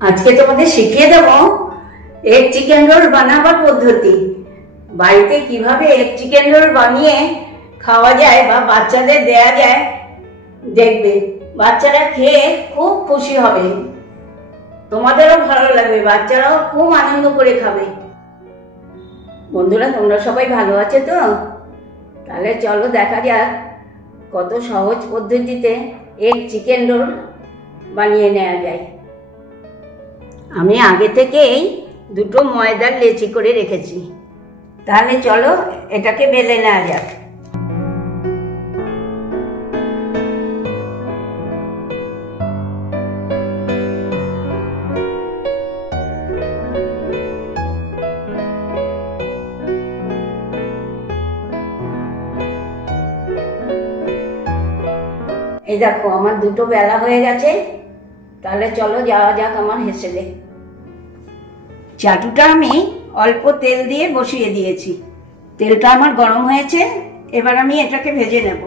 আজকে তোমাদের শিখিয়ে দেব এগ চিকেন রোল বানাবার পদ্ধতি। বাড়িতে কিভাবে এগ চিকেন রোল বানিয়ে খাওয়া যায় বা বাচ্চাদের দেয়া যায়, দেখবে বাচ্চারা খেয়ে খুব খুশি হবে, তোমাদেরও ভালো লাগবে, বাচ্চারাও খুব আনন্দ করে খাবে। বন্ধুরা, তোমরা সবাই ভালো আছো তো? তাহলে চলো দেখা যাক কত সহজ পদ্ধতিতে এগ চিকেন রোল বানিয়ে নেওয়া যায়। আমি আগে থেকেই দুটো ময়দার লেচি করে রেখেছি। তাহলে চলো এটাকে বেলে নেওয়া যাক। এই দেখো আমার দুটো বেলা হয়ে গেছে। তাহলে চলো যাওয়া যাক আমার হেসেলে। চাটুটা আমি অল্প তেল দিয়ে বসিয়ে দিয়েছি। তেলটা আমার গরম হয়েছে, এবার আমি এটাকে ভেজে নেব।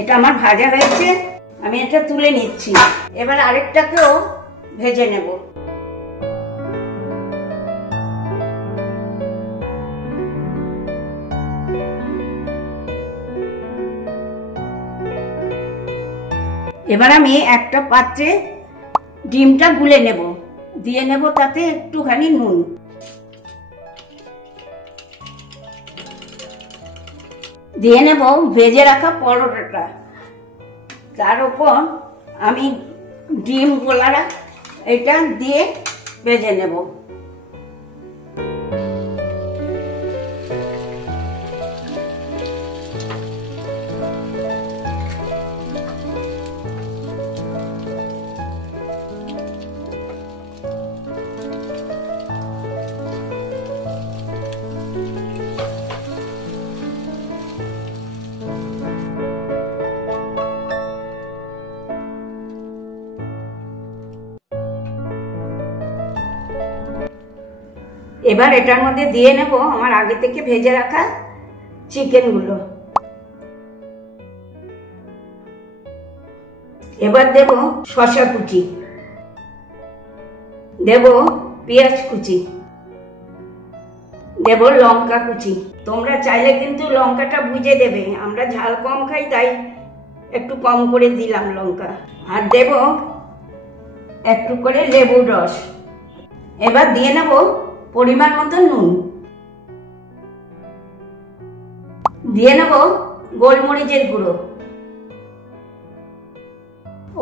এটা আমার ভাজা হয়েছে, আমি এটা তুলে নিচ্ছি। এবার আরেকটাকেও ভেজে নেব। এবার আমি একটা পাত্রে ডিমটা গুলে নেব, দিয়ে নেব তাতে একটুখানি নুন। দিয়ে নেব ভেজে রাখা পরোটাটা, তার উপর আমি ডিম গোলাটা এটা দিয়ে ভেজে নেব। এবার এটার মধ্যে দিয়ে নেব আমার আগে থেকে ভেজে রাখা চিকেনগুলো। এবার দেব শসা কুচি, দেব পেঁয়াজ কুচি, দেব লঙ্কা কুচি। তোমরা চাইলে কিন্তু লঙ্কাটা বুঝে দেবে, আমরা ঝাল কম খাই তাই একটু কম করে দিলাম লঙ্কা। আর দেব একটু করে লেবুর রস। এবার দিয়ে নেব পরিমাণ মতো নুন, দিয়ে নেব গোলমরিচের গুঁড়ো,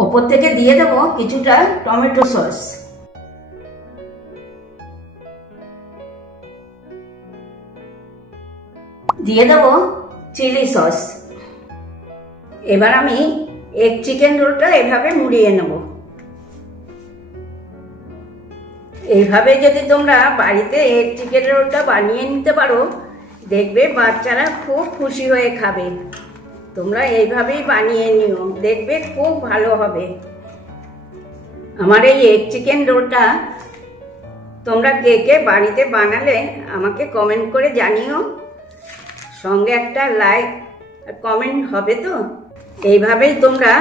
ওপর থেকে দিয়ে দেব কিছুটা টমেটো সস, দিয়ে দেব চিলি সস। এবার আমি এগ চিকেন রোলটা এভাবে মুড়িয়ে নেব। এইভাবে যদি তোমরা বাড়িতে এগ চিকেন রোলটা বানিয়ে নিতে পারো, দেখবে বাচ্চারা খুব খুশি হয়ে খাবে। তোমরা এইভাবেই বানিয়ে নিও, দেখবে খুব ভালো হবে। আমার এই এগ চিকেন রোলটা তোমরা কে কে বাড়িতে বানালে আমাকে কমেন্ট করে জানিও, সঙ্গে একটা লাইক কমেন্ট হবে তো। এইভাবেই তোমরা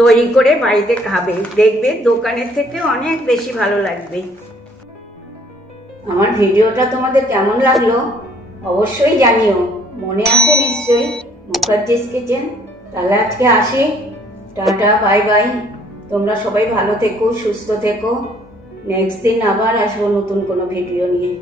তৈরি করে বাড়িতে খাবে, দেখবে দোকানের থেকে অনেক বেশি ভালো লাগবে। আমার ভিডিওটা তোমাদের কেমন লাগলো অবশ্যই জানিও। মনে আছে নিশ্চয়ই মুখার্জিস কিচেন। তাহলে আজকে আসি, টাটা, বাই বাই। তোমরা সবাই ভালো থেকো, সুস্থ থেকো। নেক্সট দিন আবার আসবো নতুন কোনো ভিডিও নিয়ে।